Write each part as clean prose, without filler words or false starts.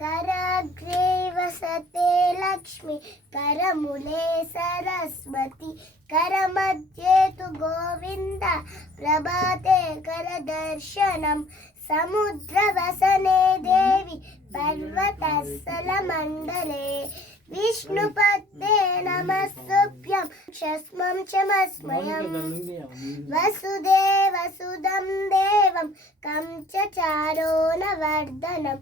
कराग्रे वसते लक्ष्मी करमुले सरस्वती करमध्ये तु गोविन्द प्रभाते करदर्शनं समुद्रवसने देवी पर्वतस्थलमण्डले विष्णुपत्ते नमस्तुभ्यं शस्मं चमस्मयम् वसुदेवसुदं देवं कं च चारोनवर्धनं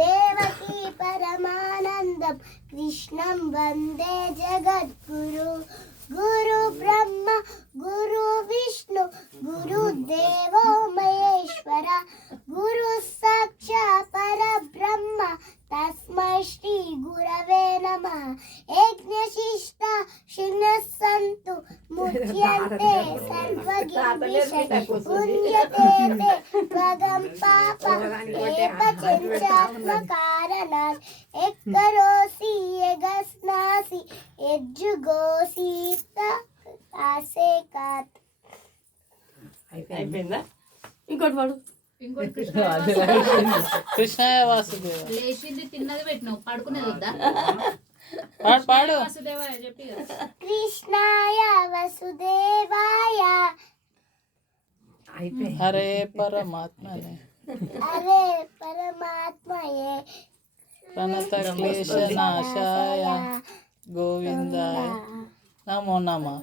देवकी परमानन्दं कृष्णं वन्दे जगद्गुरु गुरु ब्रह्मा गुरु विष्णु गुरुदेवो महेश्वर गुरु साक्षात् परब्रह्म तस्मै श्री गुरवे नमः यज्ञशिष्टा शिनस्सन्तु मुच्यन्ते सर्वगिरिशः पुण्यते ते त्वगं पाप एपचिञ्चात्मकारणात् एकरोसि यगस्नासि यज्जुगोसि तासेकात् అయిపోయిందా ఇంకోటి వాడు ఇంకోటి కృష్ణాయ వాసుదేవ లేచింది తిన్నది పెట్టినావు పడుకునేది వద్దా పాడు పాడు వాసుదేవాయ చెప్పి कृष्णाय वसुदेवाय హరే పరమాత్మనే अरे परमात्मये ప్రణత క్లేశ నాశాయ గోవిందాయ నమో నమః